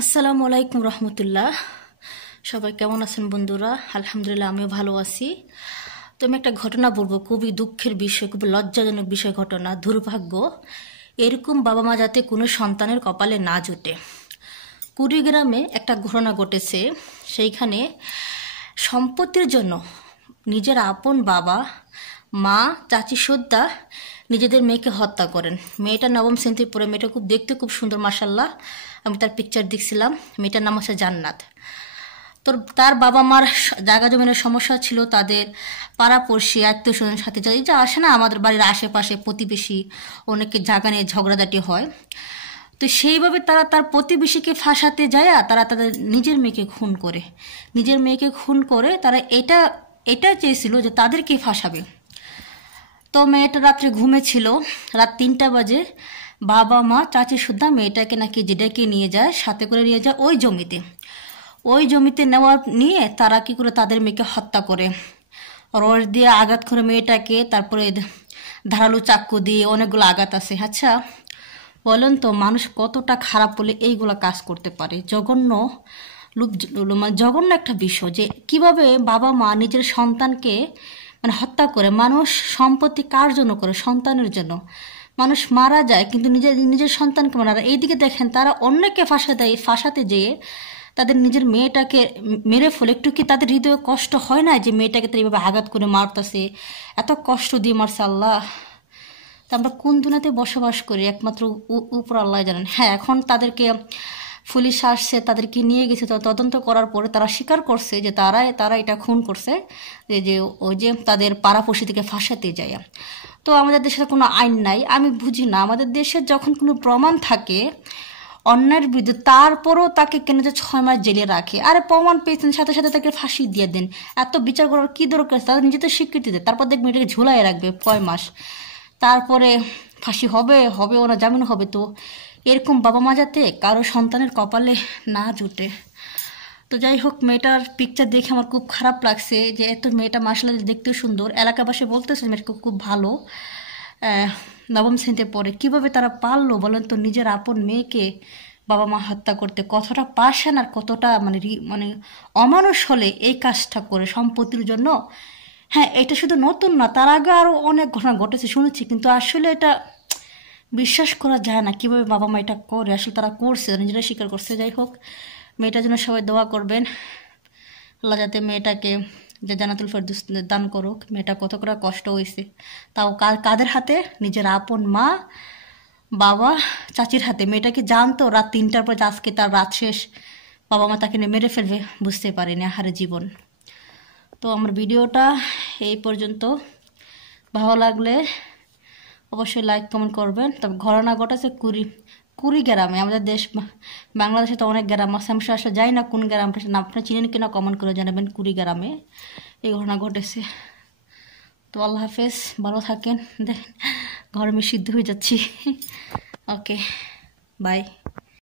আসসালামু আলাইকুম রহমতুল্লাহ। সবাই কেমন আছেন বন্ধুরা? আলহামদুলিল্লাহ, আমিও ভালো আছি। তো আমি একটা ঘটনা বলবো, খুবই দুঃখের বিষয়, খুবই লজ্জাজনক বিষয় ঘটনা। দুর্ভাগ্য, এরকম বাবা মা যাতে কোনো সন্তানের কপালে না জুটে। কুড়িগ্রামে একটা ঘটনা ঘটেছে। সেইখানে সম্পত্তির জন্য নিজের আপন বাবা, মা, চাচি সদ্দা নিজেদের মেয়েকে হত্যা করেন। মেয়েটা নবম শ্রেণীতে পড়ে। মেয়েটা দেখতে খুব সুন্দর, মাসাল্লাহ। আমি তার পিকচার দেখছিলাম। মেয়েটার নাম হচ্ছে জান্নাত। তার বাবা মার জায়গা জমিনের সমস্যা ছিল। তাদের পাড়াপড়শি, আত্মীয় স্বজনের সাথে যা আসে না, আমাদের বাড়ির আশেপাশে প্রতিবেশী, অনেকে জায়গা নিয়ে ঝগড়াঝাটি হয়। তো সেইভাবে তারা তার প্রতিবেশীকে ফাঁসাতে যায়, তারা তাদের নিজের মেয়েকে খুন করে তারা এটা চেয়েছিল যে তাদেরকে ফাঁসাবে। তো মেয়েটা রাত্রে ঘুমেছিল। রাত 3টা বাজে বাবা মা চাচি সুদ্ধা মেয়েটাকে নাকি ডেকে নিয়ে যায়, সাথে করে নিয়ে যায় ওই জমিতে নিয়ে তারা কি করে তাদের মেয়েকে হত্যা করে। রড দিয়ে আঘাত করে মেয়েটাকে, তারপরে ধারালো চাকু দিয়ে অনেকগুলো আঘাত আছে। আচ্ছা বলেন তো, মানুষ কতটা খারাপ বলে এইগুলা কাজ করতে পারে? জঘন্য একটা বিষয় যে কিভাবে বাবা মা নিজের সন্তানকে হত্যা করে। মানুষ সম্পত্তি কার জন্য করে? সন্তানের জন্য। মানুষ মারা যায় কিন্তু নিজের সন্তানকে মারা। এইদিকে দেখেন, তারা অন্যকে ফাঁসাতে যেয়ে তাদের নিজের মেয়েটাকে মেরে ফেলে। একটু কি তাদের হৃদয়ে কষ্ট হয় না যে মেয়েটাকে তারা এইভাবে আঘাত করে মারতেছে? এত কষ্ট দিয়ে মারছে আল্লাহ। তা আমরা কোন দুনিয়াতে বসবাস করি? একমাত্র উপর আল্লাহ জানেন। হ্যাঁ, এখন তাদেরকে পুলিশ আসছে, তাদেরকে নিয়ে গেছে। তদন্ত করার পরে তারা স্বীকার করছে যে তারা এটা খুন করছে, যে ওই যে তাদের পাড়াপড়শি থেকে ফাঁসাতে যায়। তো আমাদের দেশে কোনো আইন নাই। আমি বুঝি না, আমাদের দেশে যখন কোনো প্রমাণ থাকে অন্যায়ের বিরুদ্ধে, তারপরও তাকে কেন যে 6 মাস জেলে রাখে? আরে প্রমাণ পেয়েছেন, সাথে সাথে তাকে ফাঁসি দিয়ে দেন। এত বিচার করার কি দরকার? তাদের নিজেদের স্বীকৃতি দেয়, তারপর দেখবেন এটাকে ঝুলাই রাখবে 6 মাস, তারপরে ফাঁসি হবে ওরা জামিন হবে। তো এরকম বাবা মা যাতে কারো সন্তানের কপালে না জুটে। তো যাই হোক, মেয়েটার পিকচার দেখে আমার খুব খারাপ লাগছে যে এত মেয়েটা মাসাল্লাহ দেখতে সুন্দর। এলাকাবাসী বলতেছে মেয়েটা খুব ভালো, নবম শ্রেণীতে পড়ে। কিভাবে তারা পারলো বলেন তো নিজের আপন মেয়েকে বাবা মা হত্যা করতে? কতটা পাশান আর কতটা মানে অমানুষ হলে এই কাজটা করে সম্পত্তির জন্য। হ্যাঁ, এটা শুধু নতুন না, তার আগে আরও অনেক ঘটনা ঘটেছে শুনেছি, কিন্তু আসলে এটা বিশ্বাস করা যায় না কিভাবে বাবা মা এটা করে। আসলে তারা করছে, নিজেরা স্বীকার করছে। যাই হোক, মেয়েটার জন্য সবাই দোয়া করবেন, আল্লাহ যাতে মেয়েটাকে যে জান্নাতুল ফেরদৌস দান করুক। মেয়েটা কত করে কষ্ট হয়েছে, তাও কাদের হাতে? নিজের আপন মা, বাবা, চাচির হাতে। মেয়েটাকে জানতো রাত 3টার পর আজকে তার রাত শেষ, বাবা মা তাকে মেরে ফেলবে, বুঝতে পারেনি। আহারে জীবন। তো আমার ভিডিওটা এই পর্যন্ত। ভালো লাগলে অবশ্যই লাইক কমেন্ট করবেন। তবে ঘটনা ঘটেছে কুড়িগ্রামে। আমাদের বাংলাদেশে তো অনেক গ্রাম আছে, আমি আসলে যাই না কোন গ্রামটা, আপনারা চিনেন কিনা কমেন্ট করে জানাবেন। কুড়িগ্রামে এই ঘটনা ঘটেছে। তো আল্লাহ হাফেজ, ভালো থাকেন। দেখেন গরমে সিদ্ধ হয়ে যাচ্ছি। ওকে, বাই।